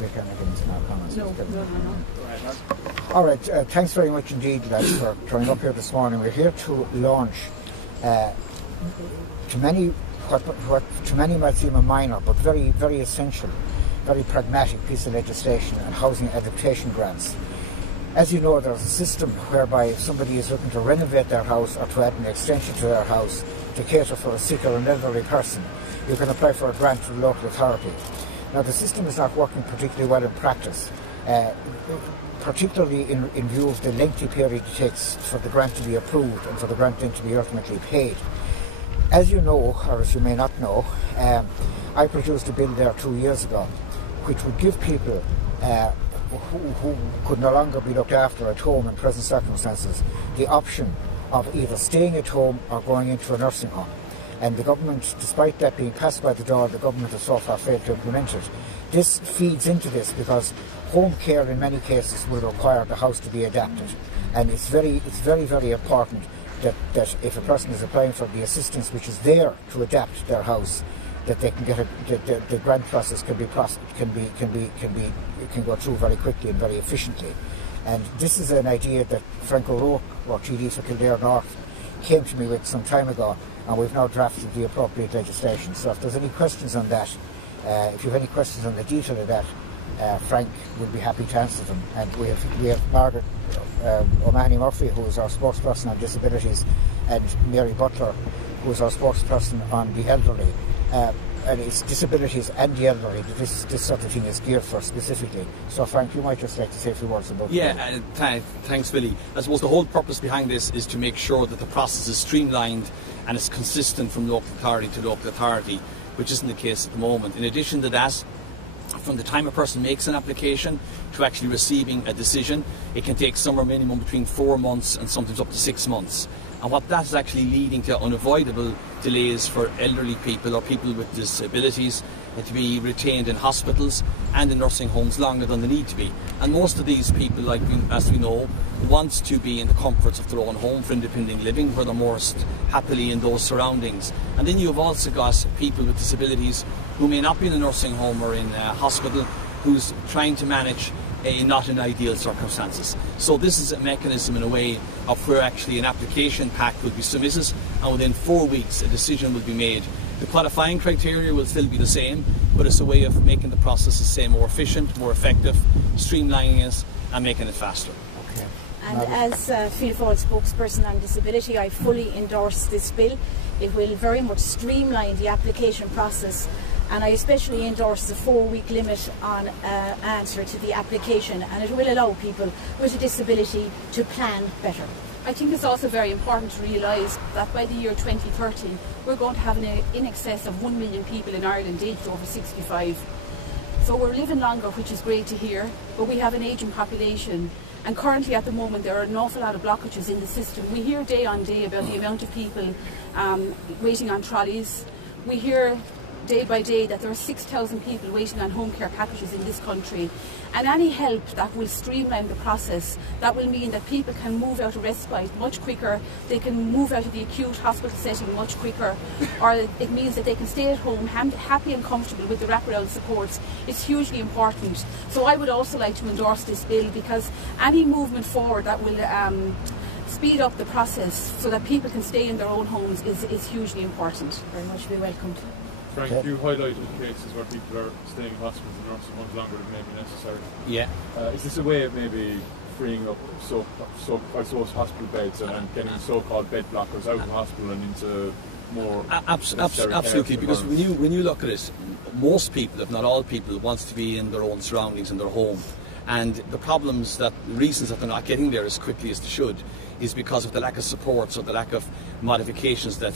make anything in our comments? No. All right, thanks very much indeed, lads, for turning up here this morning. We're here to launch, to many, what to many might seem a minor, but very, very essential, very pragmatic piece of legislation on housing adaptation grants. As you know, there's a system whereby if somebody is looking to renovate their house or to add an extension to their house to cater for a sick or an elderly person, you can apply for a grant from the local authority. Now, the system is not working particularly well in practice, particularly in view of the lengthy period it takes for the grant to be approved and for the grant then to be ultimately paid. As you know, or as you may not know, I produced a bill there 2 years ago, which would give people who could no longer be looked after at home in present circumstances the option of either staying at home or going into a nursing home. And the government, despite that being passed by the door, the government has so far failed to implement it. This feeds into this because home care in many cases will require the house to be adapted, and it's very, very important that if a person is applying for the assistance which is there to adapt their house, that they can get the grant process can go through very quickly and very efficiently. And this is an idea that Frank O'Rourke, or TD for Kildare North, came to me with some time ago, and we've now drafted the appropriate legislation. So if there's any questions on that, if you have any questions on the detail of that, Frank will be happy to answer them. And we have Margaret Mahony Murphy, who is our spokesperson on disabilities, and Mary Butler, who is our spokesperson on the elderly. And it's disabilities and the elderly that this sort of thing is geared for specifically. So Frank, you might just like to say a few words about that. Thanks Willie. I suppose the whole purpose behind this is to make sure that the process is streamlined and it's consistent from local authority to local authority, which isn't the case at the moment. In addition to that, from the time a person makes an application to actually receiving a decision, it can take somewhere minimum between 4 months and sometimes up to 6 months. And what that's actually leading to unavoidable delays for elderly people or people with disabilities to be retained in hospitals and in nursing homes longer than they need to be. And most of these people, as we know, want to be in the comforts of their own home for independent living, where they're most happily in those surroundings. And then you've also got people with disabilities who may not be in a nursing home or in a hospital, who's trying to manage not in ideal circumstances. So this is a mechanism in a way of where actually an application pack will be submitted, and within 4 weeks a decision will be made. The qualifying criteria will still be the same, but it's a way of making the process more efficient, more effective, streamlining it and making it faster. Okay. And as Fianna Fáil spokesperson on disability, I fully endorse this bill. It will very much streamline the application process, and I especially endorse the 4-week limit on answer to the application, and it will allow people with a disability to plan better. I think it's also very important to realise that by the year 2030 we're going to have in excess of 1 million people in Ireland aged over 65. So we're living longer, which is great to hear, but we have an ageing population, and currently at the moment there are an awful lot of blockages in the system. We hear day on day about the amount of people waiting on trolleys. We hear day by day that there are 6,000 people waiting on home care packages in this country, and any help that will streamline the process, that will mean that people can move out of respite much quicker, they can move out of the acute hospital setting much quicker, or it means that they can stay at home happy and comfortable with the wraparound supports. It's hugely important. So I would also like to endorse this bill, because any movement forward that will speed up the process so that people can stay in their own homes is hugely important. Very much be welcomed. Frank, you highlighted cases where people are staying in hospitals and nursing homes longer than maybe necessary. Yeah. Is this a way of maybe freeing up I suppose hospital beds and getting so-called bed blockers out of hospital and into more absolutely, because when you look at it, most people, if not all people, wants to be in their own surroundings, in their home. And the reasons that they're not getting there as quickly as they should is because of the lack of support, or the lack of modifications that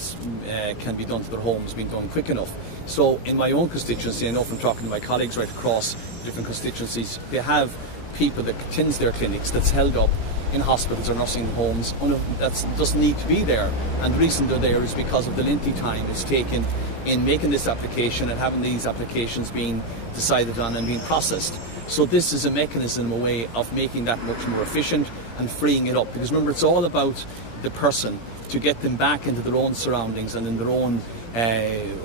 can be done to their homes being done quick enough. So in my own constituency, I know from talking to my colleagues right across different constituencies, they have people that tends their clinics that's held up in hospitals or nursing homes that doesn't need to be there. And the reason they're there is because of the lengthy time it's taken in making this application and having these applications being decided on and being processed. So this is a mechanism, a way of making that much more efficient and freeing it up. Because remember, it's all about the person to get them back into their own surroundings and in their own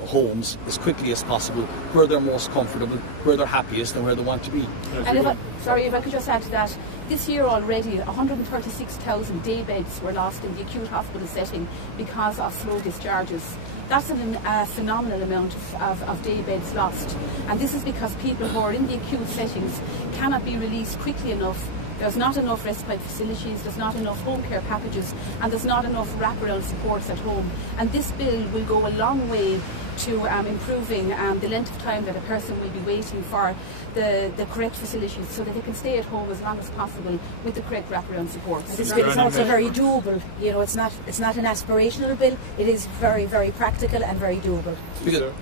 homes as quickly as possible, where they're most comfortable, where they're happiest and where they want to be. And if I could just add to that, this year already 136,000 day beds were lost in the acute hospital setting because of slow discharges. That's a phenomenal amount of day beds lost, and this is because people who are in the acute settings cannot be released quickly enough. There's not enough respite facilities, there's not enough home care packages, and there's not enough wraparound supports at home. And this bill will go a long way to improving the length of time that a person will be waiting for the correct facilities, so that they can stay at home as long as possible with the correct wraparound supports. This bill is also very doable. You know, it's not an aspirational bill. It is very, very practical and very doable.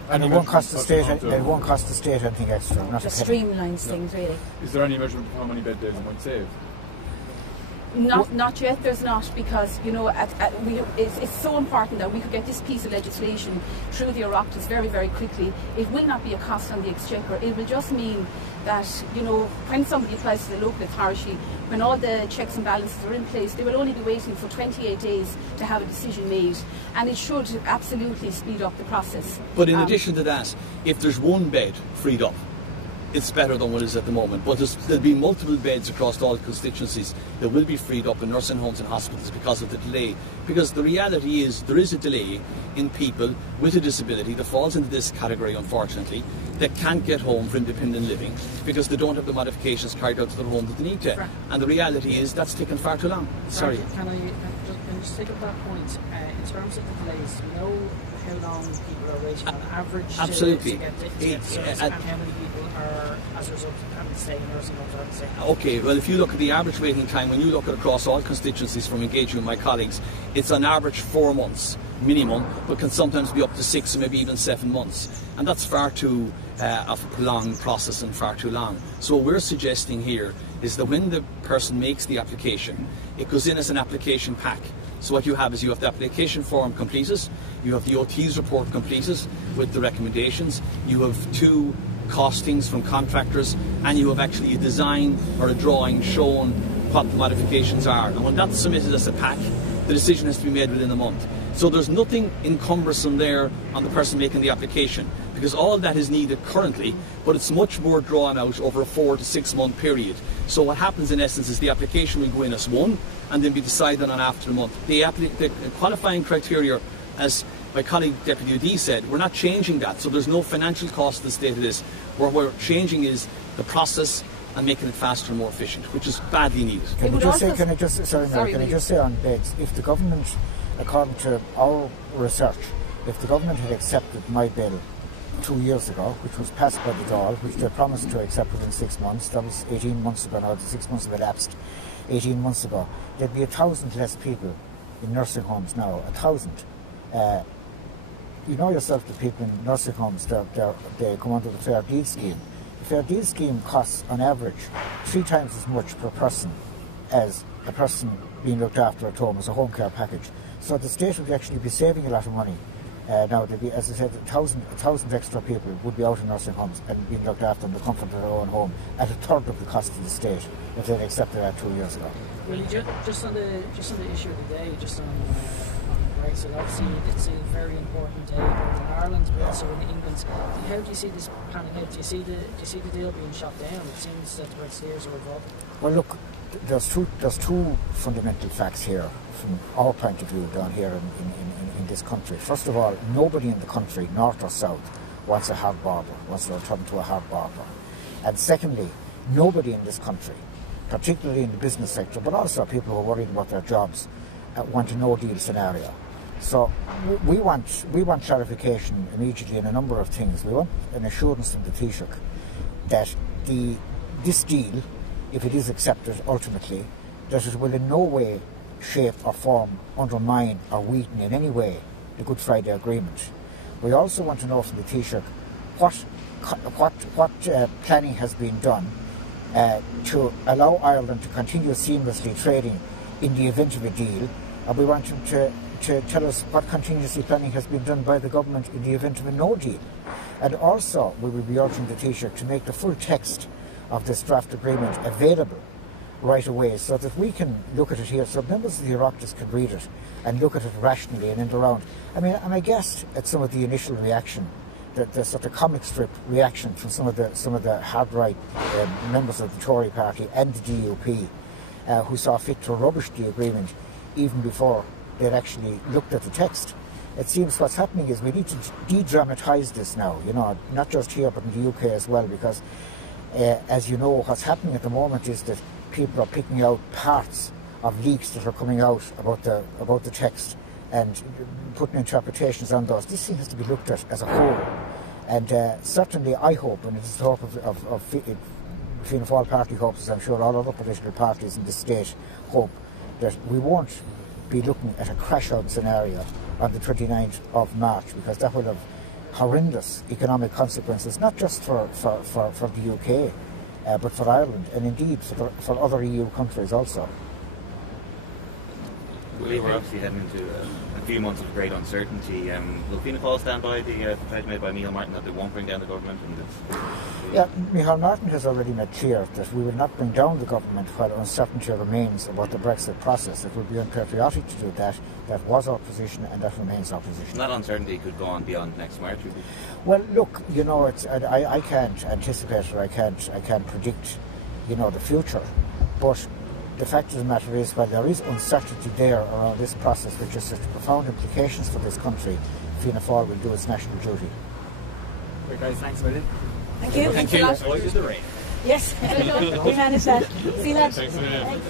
And it won't cost the state. It won't cost the state anything extra. It just streamlines things really. Is there any measurement of how many bed days it might save? Not yet, there's not, because it's so important that we could get this piece of legislation through the Oireachtas very, very quickly. It will not be a cost on the Exchequer. It will just mean that, when somebody applies to the local authority, when all the checks and balances are in place, they will only be waiting for 28 days to have a decision made, and it should absolutely speed up the process. But in addition to that, if there's one bed freed up, it's better than what is at the moment. But there'll be multiple beds across all constituencies that will be freed up in nursing homes and hospitals because of the delay. Because the reality is there is a delay in people with a disability that falls into this category, unfortunately, that can't get home for independent living because they don't have the modifications carried out to their home that they need to. Right. And the reality is that's taken far too long. Sorry. Can I just take up that point? In terms of the delays, we know how long people are waiting on average absolutely. to get service, and how many people are, as a result of having to stay in nursing homes, having to stay in hospitals. Okay, well, if you look at the average waiting time, when you look at across all constituencies from engaging with my colleagues, it's on average 4 months minimum, but can sometimes be up to 6 or maybe even 7 months. And that's far too of a prolonged process and far too long. So what we're suggesting here is that when the person makes the application, it goes in as an application pack. So what you have is you have the application form completed, you have the OT's report completed with the recommendations, you have 2 costings from contractors, and you have actually a design or a drawing showing what the modifications are. And when that's submitted as a pack, the decision has to be made within a month. So there's nothing encumbersome there on the person making the application, because all of that is needed currently, but it's much more drawn out over a 4 to 6 month period. So what happens in essence is the application will go in as one and then be decided on after a month. The qualifying criteria, as my colleague Deputy UD said, we're not changing that, so there's no financial cost to the state of this. What we're changing is the process and making it faster and more efficient, which is badly needed. Can I just say on beds, if the government, according to our research, if the government had accepted my bill 2 years ago, which was passed by the Dáil, which they promised to accept within 6 months, that was 18 months ago now, the 6 months have elapsed, 18 months ago, there'd be 1,000 less people in nursing homes now, 1,000. You know yourself, the people in nursing homes, they come under the Fair Deal scheme. The Fair Deal scheme costs on average 3 times as much per person as a person being looked after at home as a home care package. So the state would actually be saving a lot of money. Now, there'd be, as I said, 1,000 extra people would be out in nursing homes and being looked after in the comfort of their own home at a third of the cost of the state if they'd accepted that 2 years ago. Willie, just on the issue of the day, just on Brexit, obviously it's a very important day both in Ireland but also in England. How do you see this panning out? Do you see the deal being shot down? It seems that the Brexiteers are involved. Well, look, there's two fundamental facts here from our point of view down here in this country. First of all, nobody in the country, north or south, wants a hard border, wants to return to a hard border. And secondly, nobody in this country, particularly in the business sector, but also people who are worried about their jobs, want a no-deal scenario. So we want clarification immediately in a number of things. We want an assurance from the Taoiseach that this deal, if it is accepted ultimately, that it will in no way, shape or form undermine or weaken in any way the Good Friday Agreement. We also want to know from the Taoiseach what planning has been done to allow Ireland to continue seamlessly trading in the event of a deal, and we want him to tell us what contingency planning has been done by the government in the event of a no deal. And also we will be urging the Taoiseach to make the full text of this draft agreement available right away, so that we can look at it here, so members of the Oireachtas can read it and look at it rationally and in the round. I mean, and I guessed at some of the initial reaction, the sort of comic strip reaction from some of the hard right members of the Tory party and the DUP, who saw fit to rubbish the agreement even before they'd actually looked at the text. It seems what's happening is we need to de-dramatise this now, you know, not just here but in the UK as well, because as you know, what's happening at the moment is that people are picking out parts of leaks that are coming out about the text and putting interpretations on those. This thing has to be looked at as a whole, and certainly I hope, and it is the hope of Fianna Fáil party hopes, as I'm sure all other political parties in the state hope, that we won't be looking at a crash-out scenario on the 29th of March, because that will have horrendous economic consequences, not just for the UK, but for Ireland, and indeed for other EU countries also. We're obviously heading into a few months of great uncertainty. Will Fianna Fáil stand by the pledge made by Micheál Martin that they won't bring down the government? Yeah, Micheál Martin has already made clear that we will not bring down the government while uncertainty remains about the Brexit process. It would be unpatriotic to do that. That was our position, and that remains our position. That uncertainty could go on beyond next March, would it? Well, look, you know, I can't anticipate, or I can't predict, you know, the future, but the fact of the matter is, while there is uncertainty there around this process, which has such profound implications for this country, Fianna Fáil will do its national duty. Right, guys, thanks a million. Thank you. Thank you. Avoid the rain. Yes, we managed that. See that? Thanks a million.